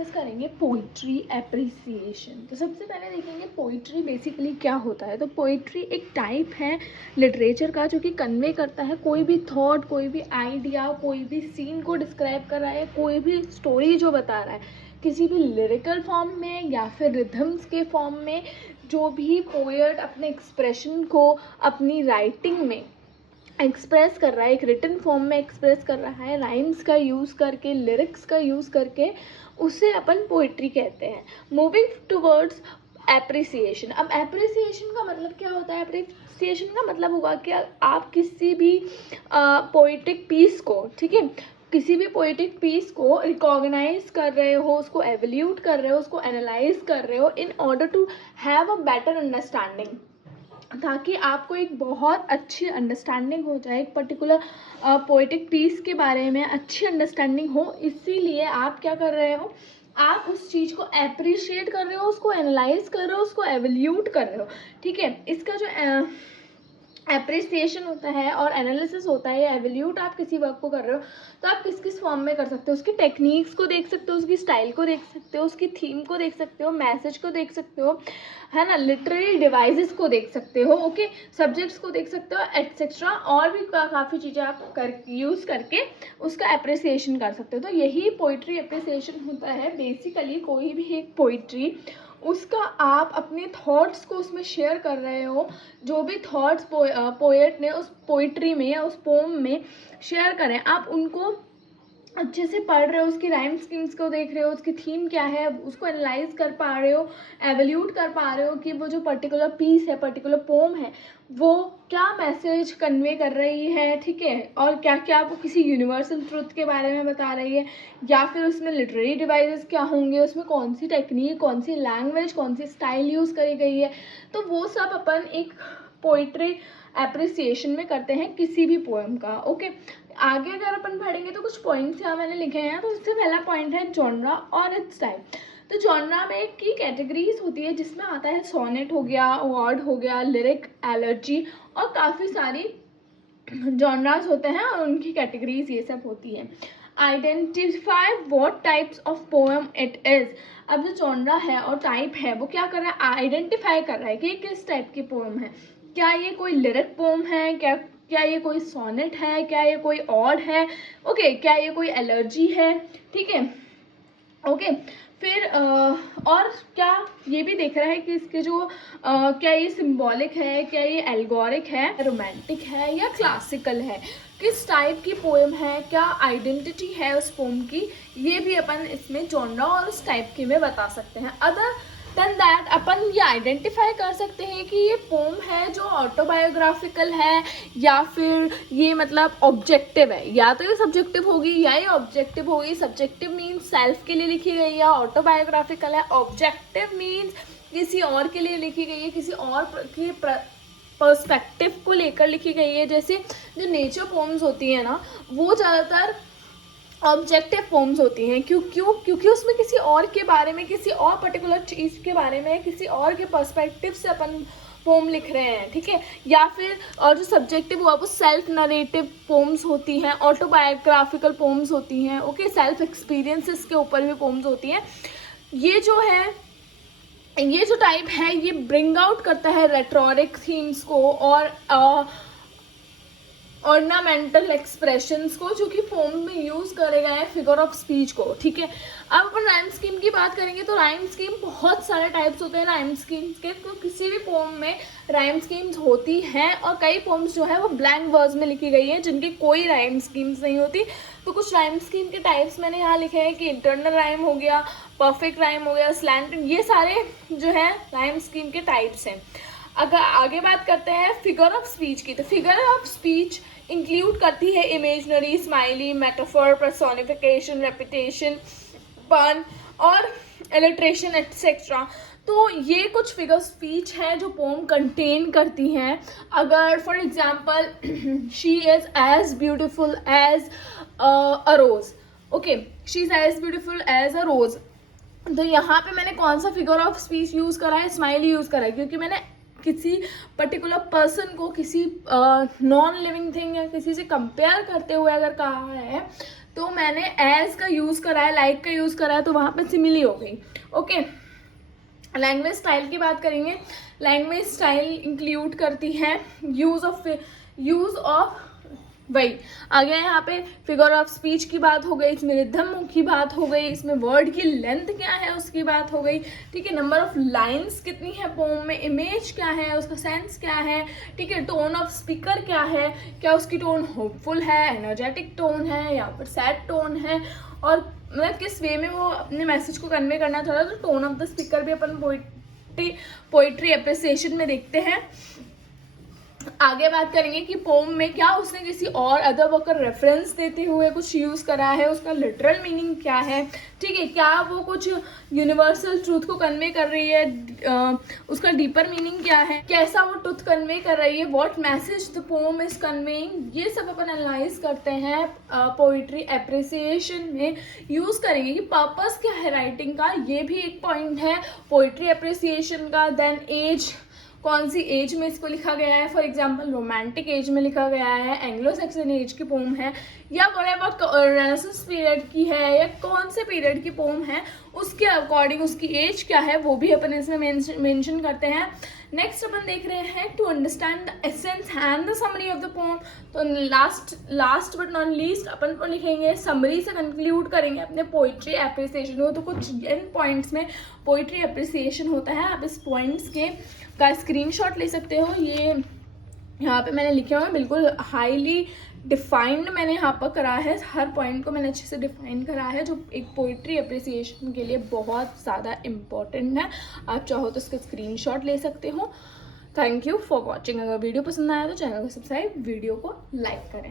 Discuss करेंगे poetry appreciation. तो सबसे पहले देखेंगे पोइट्री बेसिकली क्या होता है। तो पोइट्री एक टाइप है लिटरेचर का जो कि कन्वे करता है कोई भी थॉट, कोई भी आइडिया, कोई भी सीन को डिस्क्राइब कर रहा है, कोई भी स्टोरी जो बता रहा है किसी भी लिरिकल फॉर्म में या फिर रिथम्स के फॉर्म में। जो भी पोएट अपने एक्सप्रेशन को अपनी राइटिंग में एक्सप्रेस कर रहा है, एक रिटन फॉर्म में एक्सप्रेस कर रहा है, राइम्स का यूज़ करके, लिरिक्स का यूज़ करके, उसे अपन पोइट्री कहते हैं। Moving towards appreciation. अब एप्रिसिएशन का मतलब क्या होता है? एप्रिसिएशन का मतलब होगा कि आप किसी भी पोइटिक पीस को, ठीक है, किसी भी पोइटिक पीस को रिकॉग्नाइज कर रहे हो, उसको एवल्यूट कर रहे हो, उसको एनालाइज कर रहे हो in order to have a better understanding, ताकि आपको एक बहुत अच्छी अंडरस्टैंडिंग हो जाए, एक पर्टिकुलर पोइटिक पीस के बारे में अच्छी अंडरस्टैंडिंग हो। इसीलिए आप क्या कर रहे हो, आप उस चीज़ को एप्रिशिएट कर रहे हो, उसको एनालाइज कर रहे हो, उसको एवल्यूट कर रहे हो, ठीक है। इसका जो एप्रिसिएशन होता है और एनालिसिस होता है, एवल्यूट आप किसी वर्क को कर रहे हो तो आप किस किस फॉर्म में कर सकते हो, उसकी टेक्निक्स को देख सकते हो, उसकी स्टाइल को देख सकते हो, उसकी थीम को देख सकते हो, मैसेज को देख सकते हो, है ना, लिटरेरी डिवाइसेस को देख सकते हो, ओके, सब्जेक्ट्स को देख सकते हो, एटसेट्रा, और भी काफ़ी चीज़ें आप यूज़ करके उसका एप्रिसिएशन कर सकते हो। तो यही पोइट्री एप्रिसिएशन होता है। बेसिकली कोई भी एक पोइट्री, उसका आप अपने थॉट्स को उसमें शेयर कर रहे हो, जो भी थॉट्स पोएट ने उस पोइट्री में या उस पोम में शेयर करें, आप उनको अच्छे से पढ़ रहे हो, उसकी राइम स्कीम्स को देख रहे हो, उसकी थीम क्या है, उसको एनालाइज कर पा रहे हो, एवल्यूट कर पा रहे हो कि वो जो पर्टिकुलर पीस है, पर्टिकुलर पोम है, वो क्या मैसेज कन्वे कर रही है, ठीक है, और क्या क्या वो किसी यूनिवर्सल ट्रुथ के बारे में बता रही है, या फिर उसमें लिटरेरी डिवाइसेस क्या होंगे, उसमें कौन सी टेक्निक, कौन सी लैंग्वेज, कौन सी स्टाइल यूज़ करी गई है। तो वो सब अपन एक पोइट्री एप्रिसिएशन में करते हैं किसी भी पोएम का, ओके। आगे अगर अपन पढ़ेंगे तो कुछ पॉइंट्स यहाँ मैंने लिखे हैं। तो इससे पहला पॉइंट है जॉनरा और इट्स टाइप। तो जॉनरा में की कैटेगरीज होती है जिसमें आता है सोनेट हो गया, वर्ड हो गया, लिरिक, एलर्जी, और काफ़ी सारी जॉनरास होते हैं और उनकी कैटेगरीज ये सब होती हैं। Identify what types of poem it is. अब जो जॉनरा है और टाइप है वो क्या कर रहा है, आइडेंटिफाई कर रहा है कि ये किस टाइप की पोएम है। क्या ये कोई लिरिक पोएम है, क्या क्या ये कोई सोनेट है, क्या ये कोई ऑड है, ओके, क्या ये कोई एलर्जी है, ठीक है, ओके। फिर और क्या ये भी देख रहा है कि इसके जो क्या ये सिंबॉलिक है, क्या ये एल्गोरिक है, रोमांटिक है या क्लासिकल है, किस टाइप की पोएम है, क्या आइडेंटिटी है उस पोएम की, ये भी अपन इसमें जॉनरा और उस टाइप के में बता सकते हैं। अदर देन दैट अपन ये आइडेंटिफाई कर सकते हैं कि ये पोम है जो ऑटोबायोग्राफिकल है या फिर ये मतलब ऑब्जेक्टिव है। या तो ये सब्जेक्टिव होगी या ये ऑब्जेक्टिव होगी। सब्जेक्टिव मीन्स सेल्फ के लिए लिखी गई है, ऑटोबायोग्राफिकल है। ऑब्जेक्टिव मीन्स किसी और के लिए लिखी गई है, किसी और के पर्सपेक्टिव को लेकर लिखी गई है। जैसे जो नेचर पोम्स होती है ना, वो ज़्यादातर ऑब्जेक्टिव पोम्स होती हैं। क्योंकि उसमें किसी और के बारे में, किसी और पर्टिकुलर चीज़ के बारे में, किसी और के पर्सपेक्टिव से अपन पोम लिख रहे हैं, ठीक है। या फिर और जो सब्जेक्टिव हुआ वो सेल्फ नरेटिव पोम्स होती हैं, ऑटोबायोग्राफिकल पोम्स होती हैं, ओके, सेल्फ एक्सपीरियंसेस के ऊपर भी पोम्स होती हैं। ये जो है, ये जो टाइप है, ये ब्रिंग आउट करता है रेटोरिक थीम्स को और ऑर्नामेंटल एक्सप्रेशंस को जो कि पोम में यूज़ करे गए हैं, फिगर ऑफ स्पीच को, ठीक है। अब अपन राइम स्कीम की बात करेंगे तो राइम स्कीम बहुत सारे टाइप्स होते हैं राइम स्कीम्स के। तो किसी भी पोम में राइम स्कीम्स होती हैं और कई पोम्स जो है वो ब्लैंक वर्ड्स में लिखी गई हैं जिनकी कोई राइम स्कीम्स नहीं होती। तो कुछ राइम स्कीम के टाइप्स मैंने यहाँ लिखे हैं कि इंटरनल राइम हो गया, परफेक्ट राइम हो गया, स्लैंट, ये सारे जो है राइम स्कीम के टाइप्स हैं। अगर आगे बात करते हैं फिगर ऑफ स्पीच की, तो फिगर ऑफ स्पीच इंक्लूड करती है imaginary, smiley, metaphor, personification, repetition, पन और इलिट्रेशन एटसेट्रा। तो ये कुछ फिगर स्पीच है जो पोम कंटेन करती हैं। अगर for example she is as beautiful as a rose, okay, she is as beautiful as a rose. तो यहाँ पे मैंने कौन सा फिगर ऑफ स्पीच यूज़ करा है, स्माइली यूज़ करा है, क्योंकि मैंने किसी पर्टिकुलर पर्सन को किसी नॉन लिविंग थिंग या किसी से कंपेयर करते हुए अगर कहा है तो मैंने एज का यूज़ करा है, लाइक का यूज़ करा है, तो वहाँ पे सिमिली हो गई। ओके, लैंग्वेज स्टाइल की बात करेंगे। लैंग्वेज स्टाइल इंक्लूड करती है यूज़ ऑफ वही आ गया यहाँ पे फिगर ऑफ स्पीच की बात हो गई, इसमें रिदम की बात हो गई, इसमें वर्ड की लेंथ क्या है उसकी बात हो गई, ठीक है, नंबर ऑफ लाइंस कितनी है पोम में, इमेज क्या है, उसका सेंस क्या है, ठीक है, टोन ऑफ स्पीकर क्या है, क्या उसकी टोन होपफुल है, एनर्जेटिक टोन है या फिर सैड टोन है, और मतलब किस वे में वो अपने मैसेज को कन्वे करना चाह रहा है। तो टोन ऑफ द स्पीकर भी अपन पोइट्री एप्रिसिएशन में देखते हैं। आगे बात करेंगे कि पोम में क्या उसने किसी और अदर वर्क का रेफरेंस देते हुए कुछ यूज़ करा है, उसका लिटरल मीनिंग क्या है, ठीक है, क्या वो कुछ यूनिवर्सल ट्रूथ को कन्वे कर रही है, उसका डीपर मीनिंग क्या है, कैसा वो ट्रूथ कन्वे कर रही है, what message the pome is conveying, ये सब अपन एनालाइज करते हैं पोइट्री एप्रिसिएशन में। यूज़ करेंगे कि पर्पस क्या है राइटिंग का, ये भी एक पॉइंट है पोइट्री एप्रिसिएशन का। देन एज, कौन सी एज में इसको लिखा गया है, फॉर एग्जांपल रोमांटिक एज में लिखा गया है, एंग्लो सेक्सन एज की पोम है, या व्हाटएवर रेनेसांस पीरियड की है, या कौन से पीरियड की पोम है, उसके अकॉर्डिंग उसकी एज क्या है वो भी अपन इसमें मेंशन करते हैं। नेक्स्ट अपन देख रहे हैं to understand the essence and the summary of the poem. तो लास्ट बट नॉट लीस्ट अपन को लिखेंगे, समरी से कंक्लूड करेंगे अपने पोइट्री एप्रिसिएशन को। तो कुछ इन पॉइंट्स में पोइट्री एप्रिसिएशन होता है, आप इस पॉइंट्स के का स्क्रीनशॉट ले सकते हो। ये यहाँ पे मैंने लिखे हुए हैं, बिल्कुल हाईली डिफाइंड मैंने यहाँ पर करा है, हर पॉइंट को मैंने अच्छे से डिफाइन करा है, जो एक पोइट्री अप्रिसिएशन के लिए बहुत ज़्यादा इम्पॉर्टेंट है। आप चाहो तो इसका स्क्रीनशॉट ले सकते हो। Thank you for watching. अगर वीडियो पसंद आया तो चैनल को सब्सक्राइब, वीडियो को लाइक करें।